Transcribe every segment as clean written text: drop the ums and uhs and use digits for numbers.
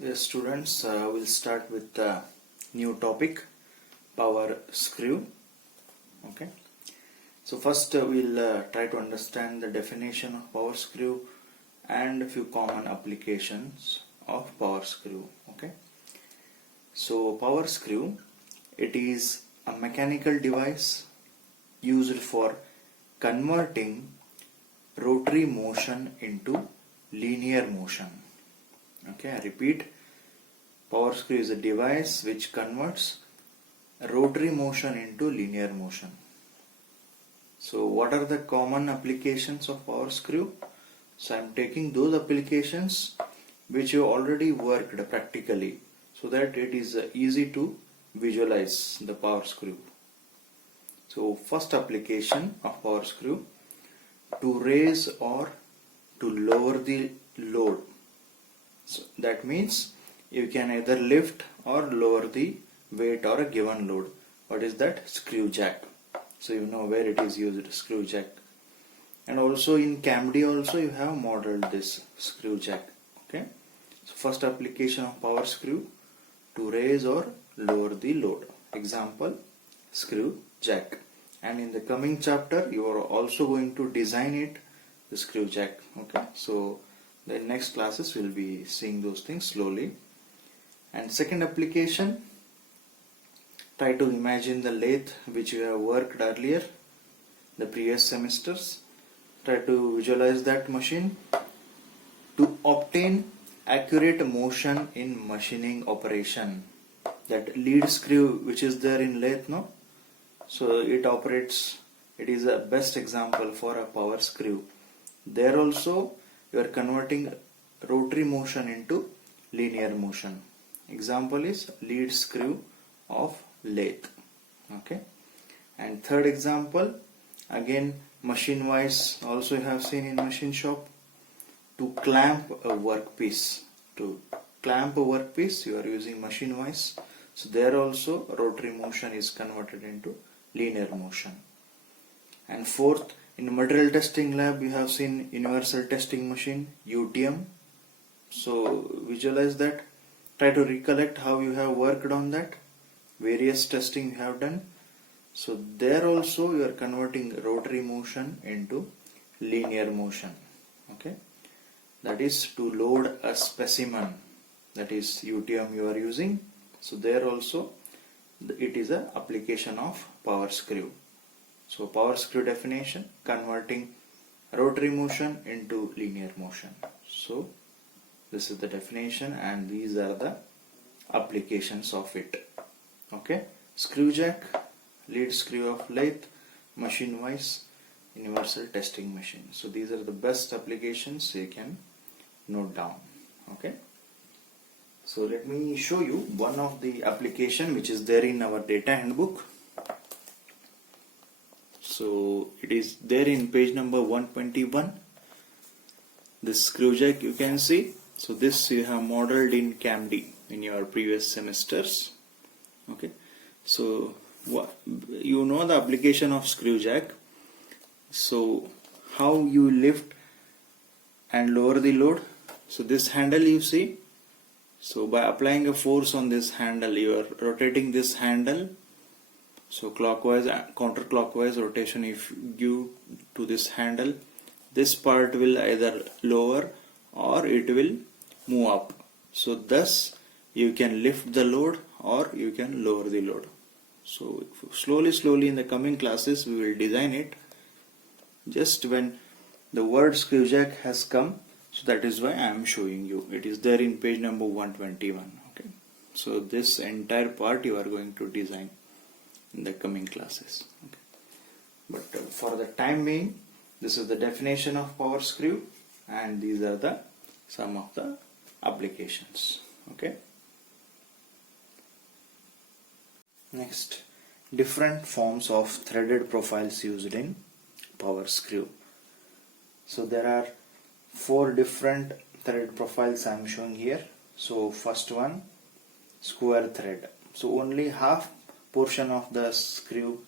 Yes, students, we'll start with the new topic, power screw. Okay. So first we'll try to understand the definition of power screw and a few common applications of power screw. Okay. So power screw, it is a mechanical device used for converting rotary motion into linear motion. Okay, I repeat, power screw is a device which converts rotary motion into linear motion. So what are the common applications of power screw? So I am taking those applications which you already worked practically so that it is easy to visualize the power screw. So first application of power screw, to raise or to lower the load. So that means you can either lift or lower the weight or a given load. What is that? Screw jack. So you know where it is used, screw jack. And also in CAMD also you have modeled this screw jack. Okay. So first application of power screw, to raise or lower the load. Example, screw jack. And in the coming chapter you are also going to design it, the screw jack. Okay. So the next classes will be seeing those things slowly. And second application, try to imagine the lathe which you have worked earlier, the previous semesters. Try to visualize that machine to obtain accurate motion in machining operation. That lead screw which is there in lathe, no? So it operates, it is a best example for a power screw. There also you are converting rotary motion into linear motion. Example is lead screw of lathe. Okay. And third example, again machine wise, also you have seen in machine shop, to clamp a workpiece. To clamp a workpiece you are using machine wise. So there also rotary motion is converted into linear motion. And fourth, in material testing lab you have seen universal testing machine, UTM. So visualize that, try to recollect how you have worked on that, various testing you have done. So there also you are converting rotary motion into linear motion. Okay, that is to load a specimen, that is UTM you are using. So there also it is a application of power screw. So power screw definition, converting rotary motion into linear motion. So this is the definition and these are the applications of it. Okay, screw jack, lead screw of lathe, machine wise, universal testing machine. So these are the best applications you can note down. Okay, so let me show you one of the application which is there in our data handbook. So it is there in page number 121. This screw jack you can see. So this you have modeled in CAMD in your previous semesters. Okay. So you know the application of screw jack. So how you lift and lower the load. So this handle you see. So by applying a force on this handle, you are rotating this handle. So clockwise, counterclockwise rotation if you give to this handle, this part will either lower or it will move up. So thus you can lift the load or you can lower the load. So slowly in the coming classes we will design it. Just when the word screw jack has come, so that is why I am showing you. It is there in page number 121. Okay. So this entire part you are going to design in the coming classes. Okay. But for the time being, this is the definition of power screw and these are the some of the applications. Okay. Next, different forms of threaded profiles used in power screw. So there are 4 different thread profiles I am showing here. So first one, square thread. So only half portion of the screw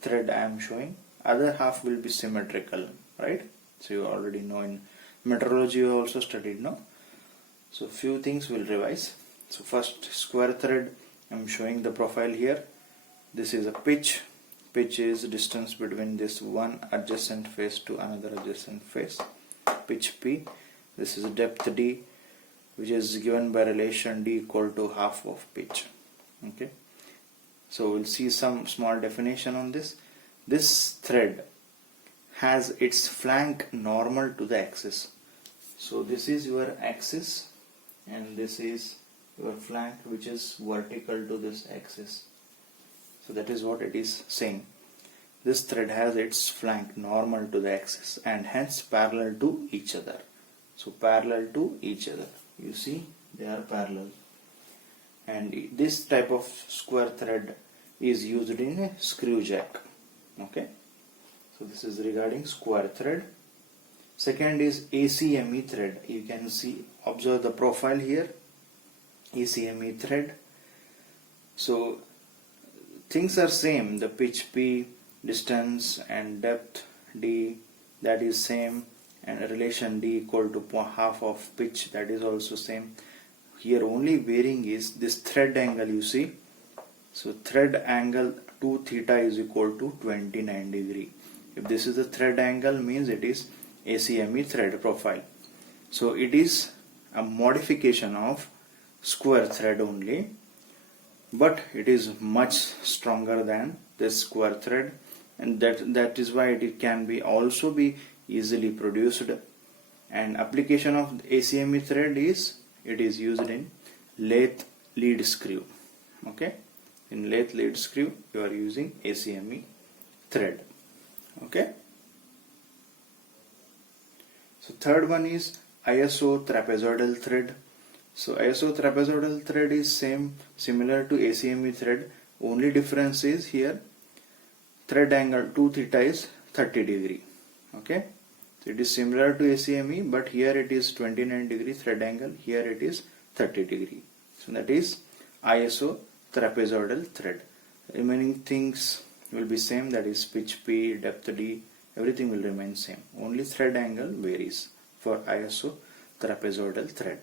thread I am showing, other half will be symmetrical, right? So you already know in metrology you also studied, no? So few things we'll revise. So first, square thread, I'm showing the profile here. This is a pitch. Pitch is distance between this one adjacent face to another adjacent face, pitch P. This is depth D, which is given by relation D equal to half of pitch. Okay, so we'll see some small definition on this. This thread has its flank normal to the axis. So this is your axis and this is your flank, which is vertical to this axis. So that is what it is saying. This thread has its flank normal to the axis and hence parallel to each other. So parallel to each other. You see, they are parallel. And this type of square thread is used in a screw jack. Okay. So this is regarding square thread. Second is ACME thread. You can see, observe the profile here. ACME thread. So things are same. The pitch P, distance and depth D, that is same, and relation D equal to half of pitch, that is also same. Here only varying is this thread angle, you see. So thread angle 2 theta is equal to 29 degree. If this is the thread angle, means it is ACME thread profile. So it is a modification of square thread only, but it is much stronger than this square thread, and that is why it can be also be easily produced. And application of ACME thread is, it is used in lathe lead screw. Okay, in lathe lead screw you are using ACME thread. Okay, so third one is ISO trapezoidal thread. So ISO trapezoidal thread is similar to ACME thread. Only difference is here thread angle 2 theta is 30 degree. Okay, so it is similar to ACME, but here it is 29 degree thread angle, here it is 30 degree. So that is ISO trapezoidal thread. Remaining things will be same, that is pitch P, depth D, everything will remain same. Only thread angle varies for ISO trapezoidal thread.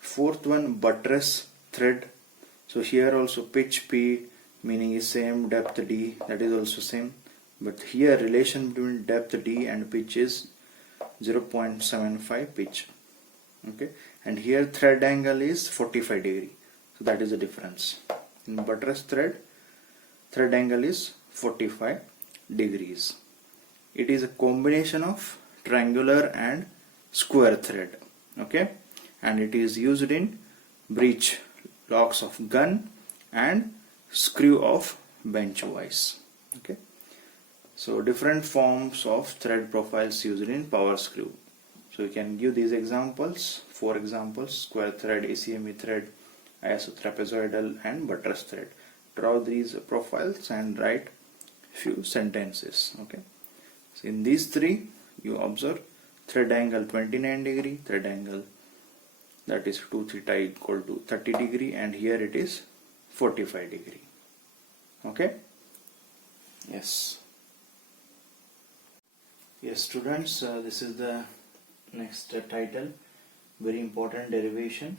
Fourth one, buttress thread. So here also pitch P meaning is same, depth D, that is also same, but here relation between depth D and pitch is 0.75 pitch. Okay, and here thread angle is 45 degree. So that is the difference. In buttress thread angle is 45 degrees. It is a combination of triangular and square thread. Okay, and it is used in breech locks of gun and screw of bench vise. Okay, so different forms of thread profiles used in power screw. So you can give these examples, 4 examples: square thread, ACME thread, ISO trapezoidal and buttress thread. Draw these profiles and write few sentences. Okay, so in these 3 you observe thread angle 29 degree, thread angle that is 2 theta equal to 30 degree, and here it is 45 degree. Okay, yes students, this is the next title, very important derivation: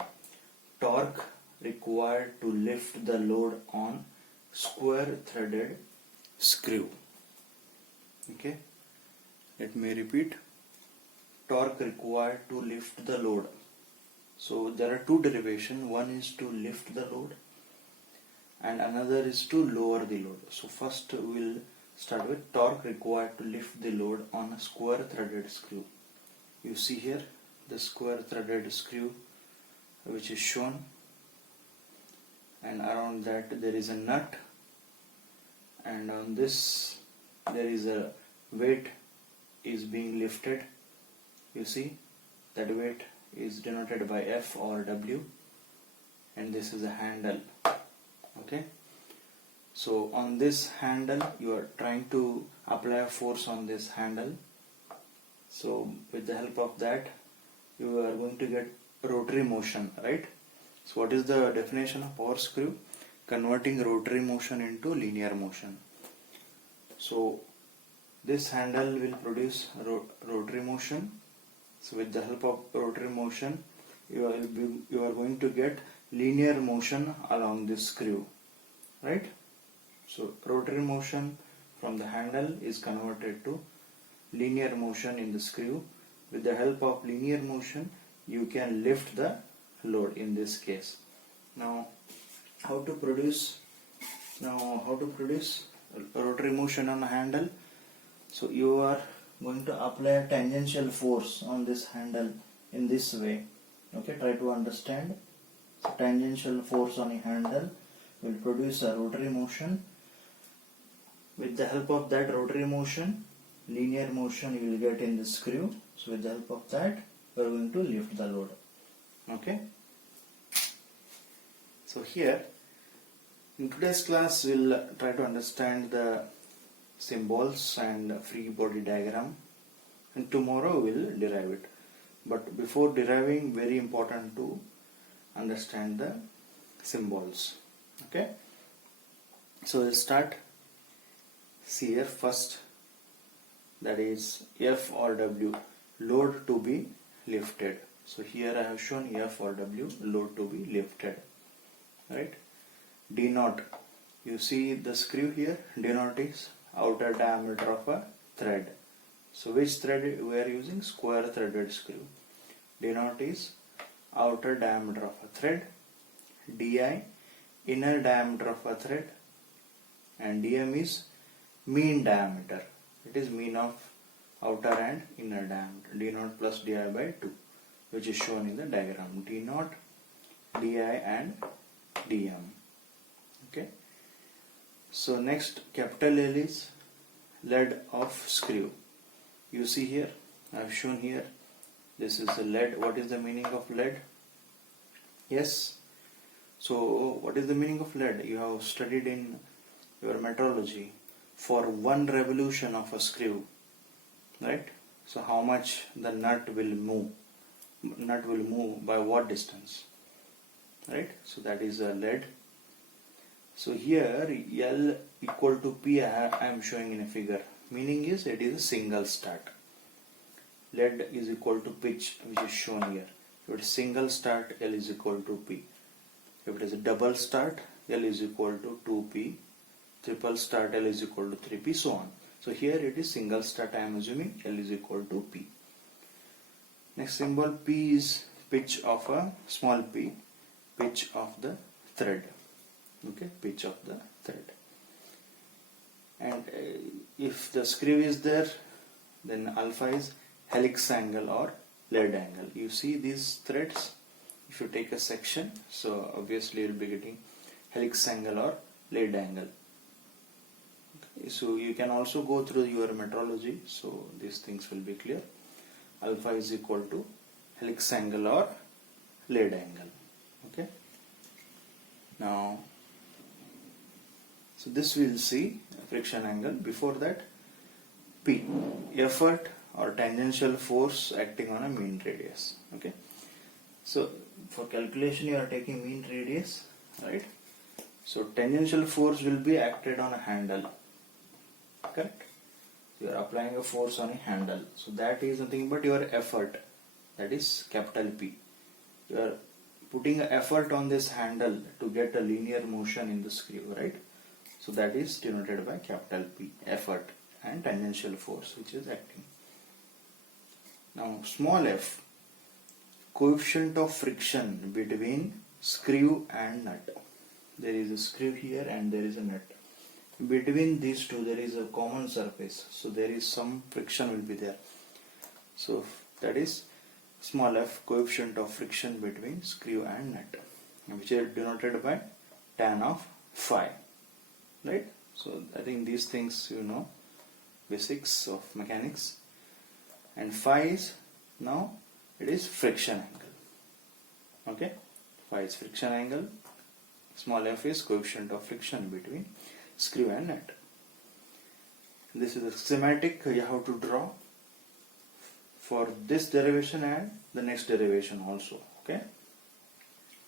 torque required to lift the load on square threaded screw. Okay, let me repeat: torque required to lift the load. So there are 2 derivations. One is to lift the load and another is to lower the load. So first we'll start with torque required to lift the load on a square threaded screw. You see here the square threaded screw which is shown, and around that there is a nut, and on this there is a weight is being lifted. You see that weight is denoted by F or W, and this is a handle. Okay, so on this handle you are trying to apply a force on this handle. So with the help of that you are going to get rotary motion, right? So what is the definition of power screw? Converting rotary motion into linear motion. So this handle will produce rotary motion. So with the help of rotary motion you are going to get linear motion along this screw, right? So rotary motion from the handle is converted to linear motion in the screw. With the help of linear motion you can lift the load in this case. Now how to produce rotary motion on a handle? So you are going to apply a tangential force on this handle in this way. Okay, try to understand. So tangential force on a handle will produce a rotary motion. With the help of that rotary motion, linear motion you will get in the screw. So with the help of that we are going to lift the load. Okay. So here in today's class we'll try to understand the symbols and free body diagram, and tomorrow we'll derive it. But before deriving, very important to understand the symbols. Okay. So we'll start. See here first, that is F or W, load to be lifted. So here I have shown F or W, load to be lifted, right? D naught, you see the screw here, D naught is outer diameter of a thread. So which thread we are using? Square threaded screw. D naught is outer diameter of a thread, Di inner diameter of a thread, and Dm is mean diameter. It is mean of outer and inner diameter. D naught plus Di by 2, which is shown in the diagram. D naught, Di and Dm. Okay. So next, capital L is lead of screw. You see here, I have shown here, this is the lead. What is the meaning of lead? Yes. So what is the meaning of lead? You have studied in your metrology. For one revolution of a screw, right? So how much the nut will move? Nut will move by what distance? Right? So that is a lead. So here L equal to P I am showing in a figure. Meaning is it is a single start. Lead is equal to pitch, which is shown here. If it is single start, L is equal to P. If it is a double start, L is equal to 2P. Triple start, L is equal to 3P, so on. So here it is single start, I am assuming L is equal to P. Next symbol, P is pitch of a small p, pitch of the thread. Okay, pitch of the thread. And if the screw is there, then alpha is helix angle or lead angle. You see these threads, if you take a section, so obviously you will be getting helix angle or lead angle. Okay, so you can also go through your metrology, so these things will be clear. Alpha is equal to helix angle or lead angle. Okay. Now, so this we will see friction angle. Before that, P, effort or tangential force acting on a mean radius. Okay. So for calculation you are taking mean radius, right? So tangential force will be acted on a handle. Correct? You are applying a force on a handle. So that is nothing but your effort. That is capital P. You are putting an effort on this handle to get a linear motion in the screw, right? So that is denoted by capital P, effort, and tangential force which is acting. Now small f, coefficient of friction between screw and nut. There is a screw here and there is a nut. Between these two there is a common surface, so there is some friction will be there. So that is small f, coefficient of friction between screw and nut, which is denoted by tan of phi. Right? So I think these things you know, basics of mechanics. And phi is, now it is friction angle. Okay? Phi is friction angle. Small f is coefficient of friction between screw and nut. This is the schematic you have to draw for this derivation and the next derivation also. Okay?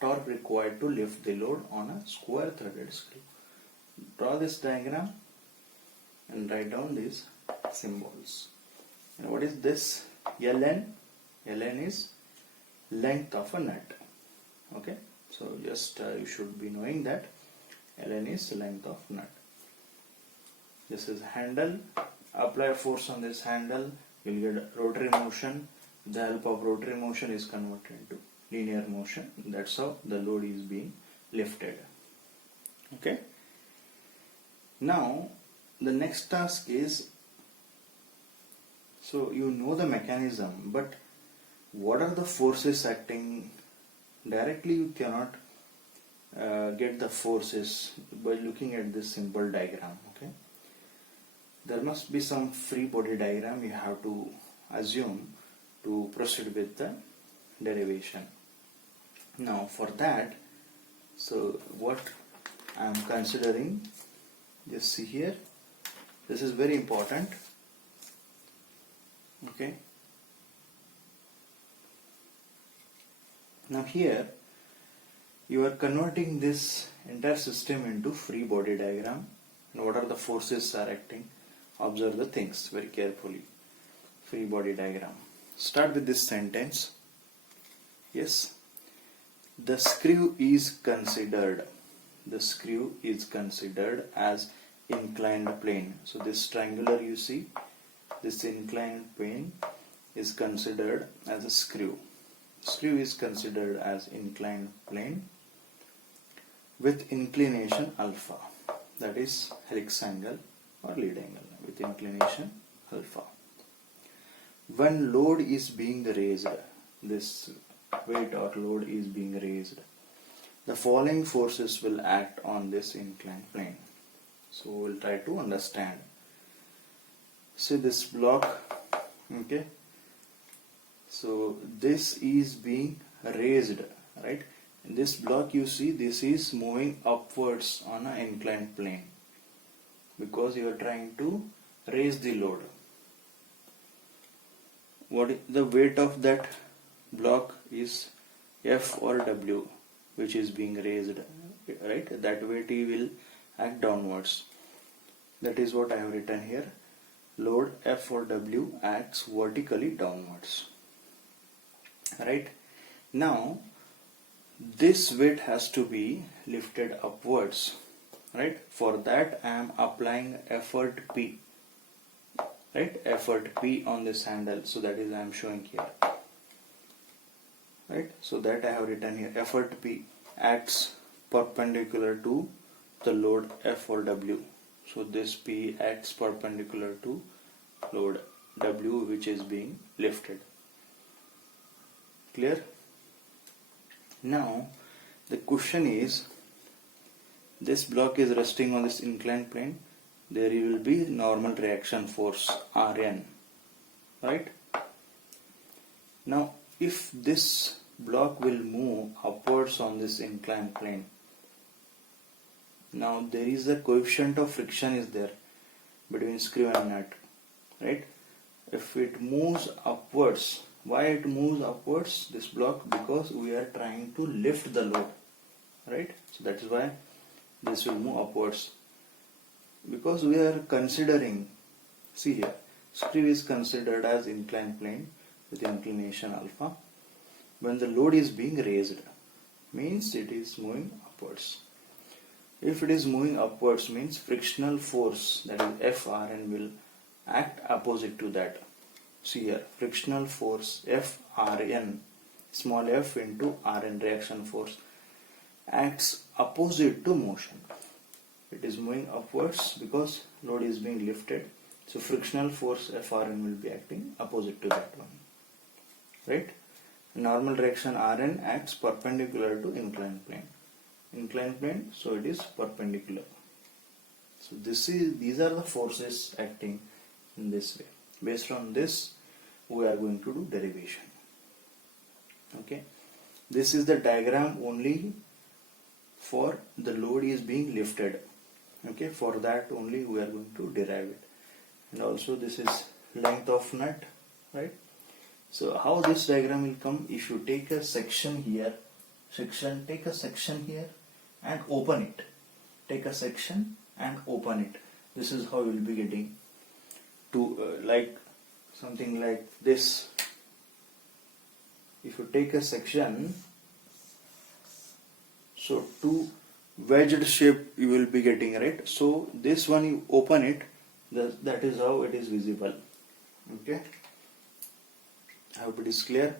Torque required to lift the load on a square threaded screw. Draw this diagram and write down these symbols. And what is this? Ln? Ln is length of a nut. Okay, so just you should be knowing that ln is length of nut. This is handle. Apply a force on this handle, you will get rotary motion. The help of rotary motion is converted into linear motion. That's how the load is being lifted. Okay. Now the next task is, so you know the mechanism, but what are the forces acting? Directly you cannot get the forces by looking at this simple diagram. Okay, there must be some free body diagram you have to assume to proceed with the derivation. Now for that, so what I am considering, just see here, this is very important. Okay, now here you are converting this entire system into free body diagram, and what are the forces are acting. Observe the things very carefully. Free body diagram. Start with this sentence. Yes, the screw is considered. The screw is considered as inclined plane. So this triangular you see, this inclined plane is considered as a screw. Screw is considered as inclined plane with inclination alpha, that is helix angle or lead angle with inclination alpha. When load is being raised, this weight or load is being raised, the following forces will act on this inclined plane. So we'll try to understand. See this block, okay, so this is being raised, right? In this block you see this is moving upwards on an inclined plane because you are trying to raise the load. What is the weight of that block is F or W, which is being raised, right? That weight will act downwards. That is what I have written here. Load F or W acts vertically downwards, right? Now this weight has to be lifted upwards, right? For that I am applying effort P, right? Effort P on this handle, so that is I am showing here, right? So that I have written here. Effort P acts perpendicular to the load F or W. So this P acts perpendicular to load W which is being lifted. Clear? Now the question is, this block is resting on this inclined plane, there will be normal reaction force Rn, right? Now if this block will move upwards on this inclined plane, now there is a coefficient of friction is there between screw and nut, right? If it moves upwards, why it moves upwards, this block? Because we are trying to lift the load, right? So that is why this will move upwards, because we are considering, see here, screw is considered as inclined plane with inclination alpha. When the load is being raised, means it is moving upwards. If it is moving upwards, means frictional force, that is Frn, will act opposite to that. See here, frictional force Frn, small f into Rn, reaction force, acts opposite to motion. It is moving upwards because load is being lifted, so frictional force Frn will be acting opposite to that one, right? Normal reaction Rn acts perpendicular to inclined plane. Inclined plane, so it is perpendicular. So these are the forces acting in this way. Based on this, we are going to do derivation. Okay, this is the diagram only for the load is being lifted. Okay, for that only we are going to derive it. And also this is length of nut, right? So how this diagram will come? If you take a section here, take a section here and open it. Take a section and open it. This is how you will be getting to like something like this. if you take a section, so two wedged shape you will be getting, right? So this one you open it, that is how it is visible. Okay, I hope it is clear.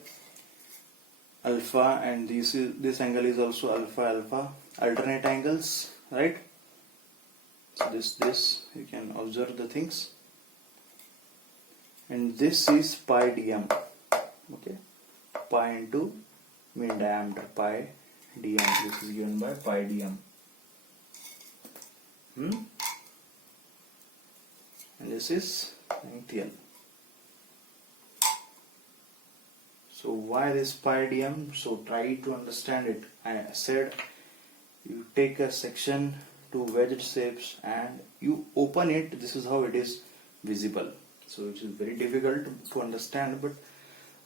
Alpha, and this angle is also alpha, alternate angles, right? So this you can observe the things, and this is pi dm. Okay, pi into mean diameter, pi dm. This is given by pi dm. And this is length L. So why this pi dm? So try to understand it. I said you take a section, two wedged shapes, and you open it. This is how it is visible. So it is very difficult to understand, but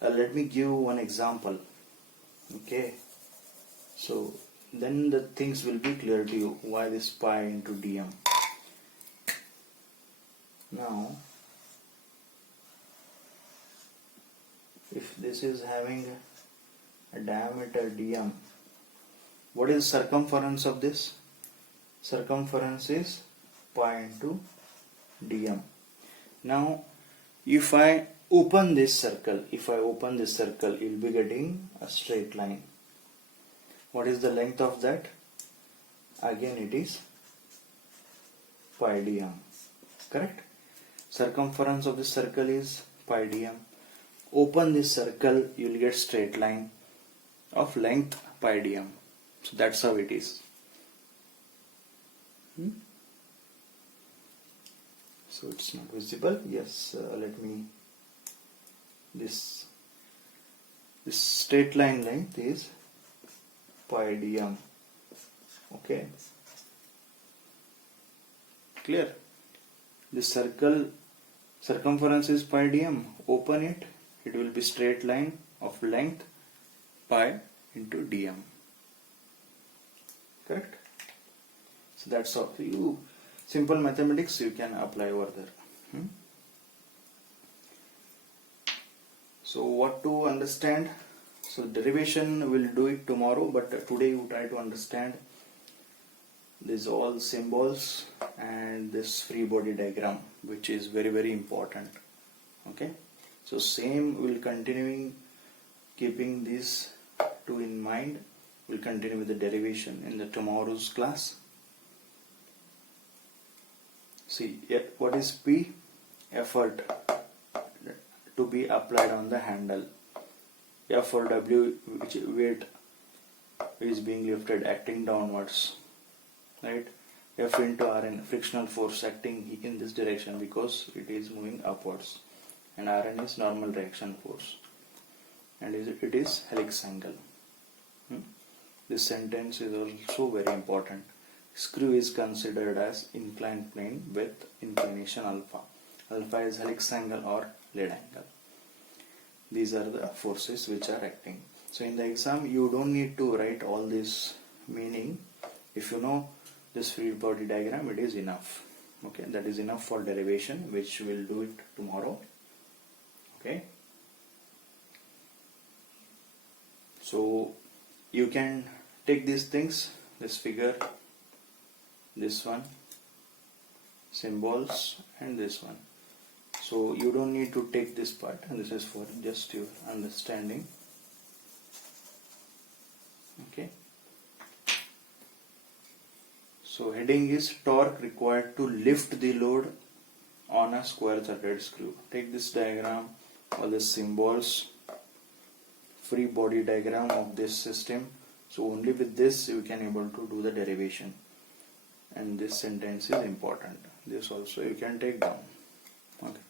let me give one example. Okay, so then the things will be clear to you. Why this pi into dm? Now, if this is having a diameter dm, what is circumference of this? Circumference is pi into dm. Now, if I open this circle, you'll be getting a straight line. What is the length of that? Again, it is pi dm. Correct? Circumference of this circle is pi dm. Open this circle, you will get straight line of length pi dm. So that's how it is. So it's not visible. Yes, let me. This straight line length is pi dm. Okay. Clear? This circumference is pi dm. Open it. It will be straight line of length pi into dm. Correct? So that's all. So you simple mathematics you can apply over there. So what to understand? So derivation we'll do it tomorrow, but today you try to understand these all symbols and this free body diagram, which is very, very important. Okay, so same will continuing, keeping these two in mind. We'll continue with the derivation in the tomorrow's class. See, what is P? Effort to be applied on the handle. F for W, which weight is being lifted, acting downwards, right? F into Rn, frictional force acting in this direction because it is moving upwards, and Rn is normal reaction force, and it is helix angle. This sentence is also very important. Screw is considered as inclined plane with inclination alpha. Alpha is helix angle or lead angle. These are the forces which are acting. So in the exam you don't need to write all this meaning. If you know this free body diagram, it is enough. Okay, that is enough for derivation, which we'll do it tomorrow. Okay, so you can take these things, this figure, this one, symbols, and this one. So you don't need to take this part, and this is for just your understanding. Okay. So heading is torque required to lift the load on a square threaded screw. Take this diagram, all the symbols, free body diagram of this system. So only with this you can able to do the derivation. And this sentence is important. This also you can take down. Okay.